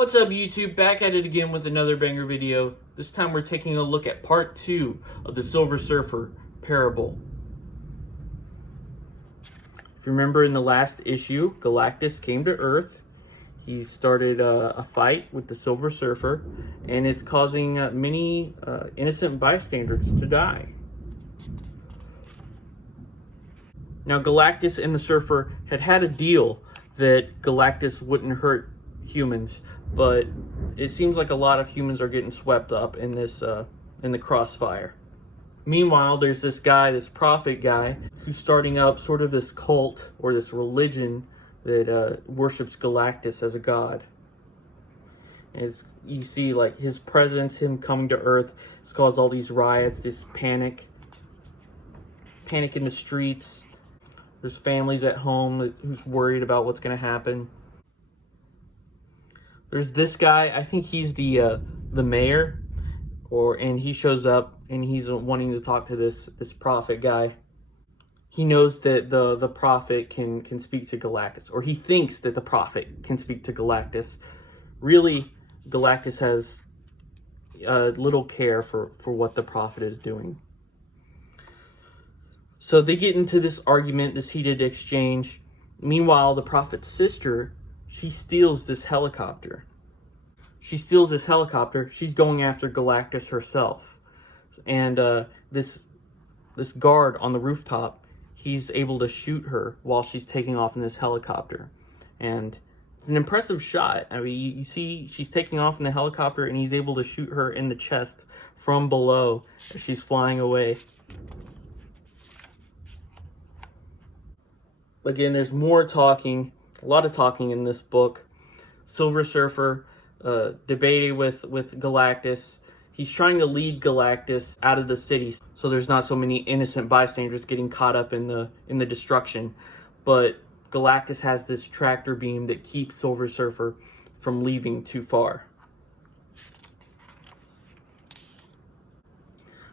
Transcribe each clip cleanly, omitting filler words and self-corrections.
What's up YouTube, back at it again with another banger video. This time we're taking a look at part 2 of the Silver Surfer parable. If you remember in the last issue, Galactus came to Earth. He started a fight with the Silver Surfer, and it's causing many innocent bystanders to die. Now Galactus and the Surfer had a deal that Galactus wouldn't hurt humans, but it seems like a lot of humans are getting swept up in this in the crossfire. Meanwhile, there's this guy, this prophet guy, who's starting up sort of this cult or this religion that worships Galactus as a god. And you see like his presence, him coming to Earth, has caused all these riots, this panic in the streets. There's families at home who's worried about what's going to happen. There's this guy, I think he's the mayor, and he shows up and he's wanting to talk to this prophet guy. He knows that the prophet can speak to Galactus, or he thinks that the prophet can speak to Galactus. Really, Galactus has little care for what the prophet is doing. So they get into this argument, this heated exchange. Meanwhile, the prophet's sister, she steals this helicopter. She's going after Galactus herself. And this guard on the rooftop, he's able to shoot her while she's taking off in this helicopter. And it's an impressive shot. I mean, you see she's taking off in the helicopter and he's able to shoot her in the chest from below as she's flying away. Again, there's more talking, a lot of talking in this book. Silver Surfer debating with Galactus. He's trying to lead Galactus out of the city so there's not so many innocent bystanders getting caught up in the destruction. But Galactus has this tractor beam that keeps Silver Surfer from leaving too far.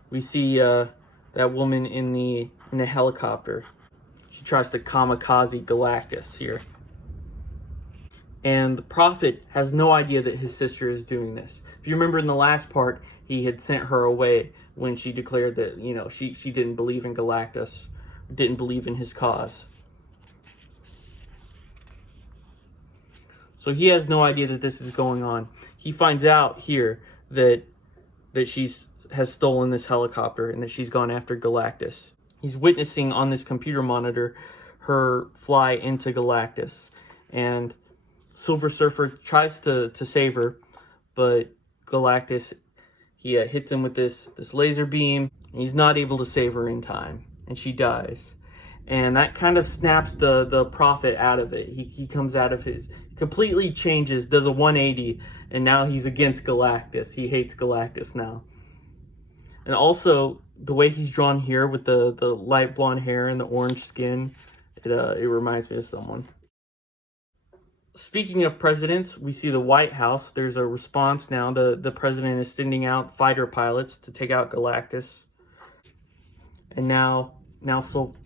We see that woman in the helicopter. She tries to kamikaze Galactus here. And the prophet has no idea that his sister is doing this. If you remember in the last part, he had sent her away when she declared that, you know, she didn't believe in Galactus, didn't believe in his cause. So he has no idea that this is going on. He finds out here that has stolen this helicopter and that she's gone after Galactus. He's witnessing on this computer monitor her fly into Galactus, and Silver Surfer tries to save her, but Galactus, he hits him with this laser beam, and he's not able to save her in time, and she dies. And that kind of snaps the prophet out of it. He comes out of his, completely changes, does a 180, and now he's against Galactus. He hates Galactus now. And also, the way he's drawn here with the light blonde hair and the orange skin, it reminds me of someone. Speaking of presidents, we see the White House. There's a response now. The president is sending out fighter pilots to take out Galactus. And now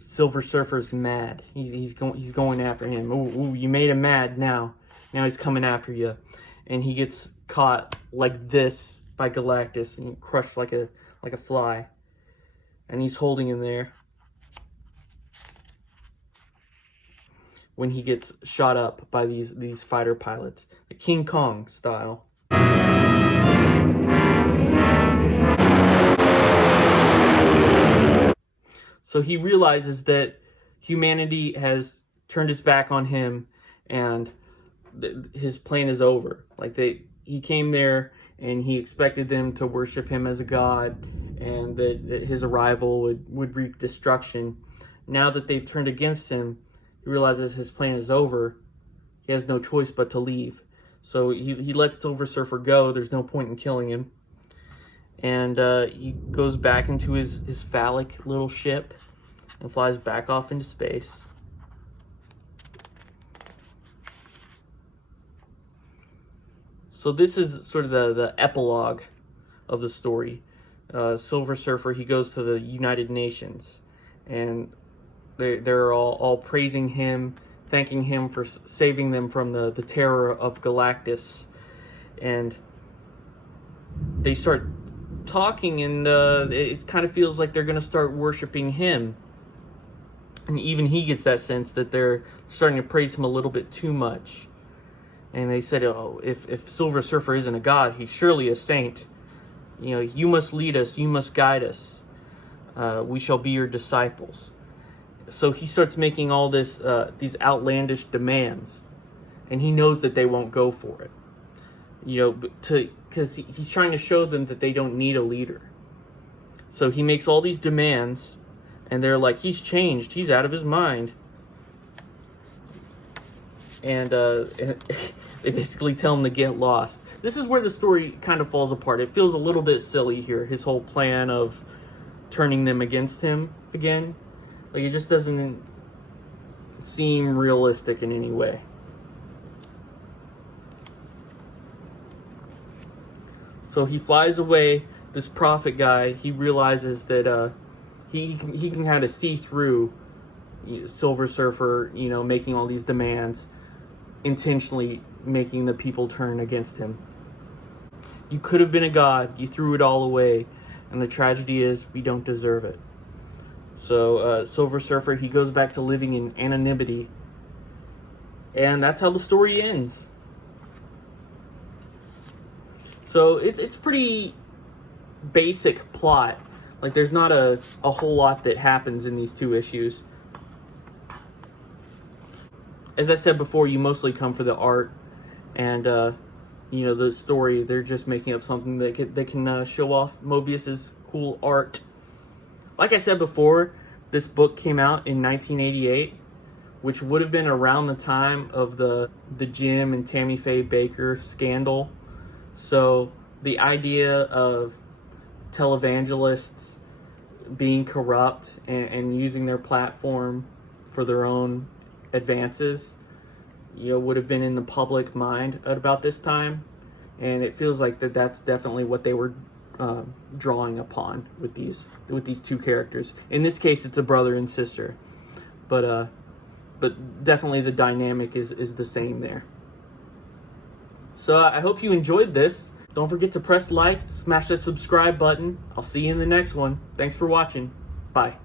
Silver Surfer's mad. He's going after him. Ooh, you made him mad now. Now he's coming after you. And he gets caught like this by Galactus and crushed like a fly. And he's holding him there when he gets shot up by these fighter pilots, the King Kong style. So he realizes that humanity has turned its back on him, and his plan is over. Like he came there and he expected them to worship him as a god, and that his arrival would wreak destruction. Now that they've turned against him, he realizes his plan is over. He has no choice but to leave. So he lets Silver Surfer go. There's no point in killing him. And he goes back into his phallic little ship and flies back off into space. So this is sort of the epilogue of the story. Silver Surfer, he goes to the United Nations, and they're all praising him, thanking him for saving them from the terror of Galactus. and they start talking, and it kind of feels like they're going to start worshiping him. And even he gets that sense that they're starting to praise him a little bit too much. And they said, oh, if Silver Surfer isn't a god, he's surely a saint. You know, you must lead us, you must guide us. We shall be your disciples. So he starts making all these outlandish demands, and he knows that they won't go for it. You know, because he's trying to show them that they don't need a leader. So he makes all these demands, and they're like, he's changed, he's out of his mind. And they basically tell him to get lost. This is where the story kind of falls apart. It feels a little bit silly here, his whole plan of turning them against him again. Like, it just doesn't seem realistic in any way. So he flies away. This prophet guy, he realizes that he can kind of see through Silver Surfer, you know, making all these demands, intentionally making the people turn against him. You could have been a god. You threw it all away. And the tragedy is, we don't deserve it. So Silver Surfer, he goes back to living in anonymity. And that's how the story ends. So it's pretty basic plot. Like, there's not a whole lot that happens in these two issues. As I said before, you mostly come for the art. And, you know, the story, they're just making up something that they can show off Moebius's cool art. Like I said before, this book came out in 1988, which would have been around the time of the Jim and Tammy Faye Baker scandal. So the idea of televangelists being corrupt and using their platform for their own advances, you know, would have been in the public mind at about this time. And it feels like that's definitely what they were drawing upon with these two characters. In this case, it's a brother and sister, but definitely the dynamic is the same there. So I hope you enjoyed this. Don't forget to press like, smash that subscribe button. I'll see you in the next one. Thanks for watching. Bye.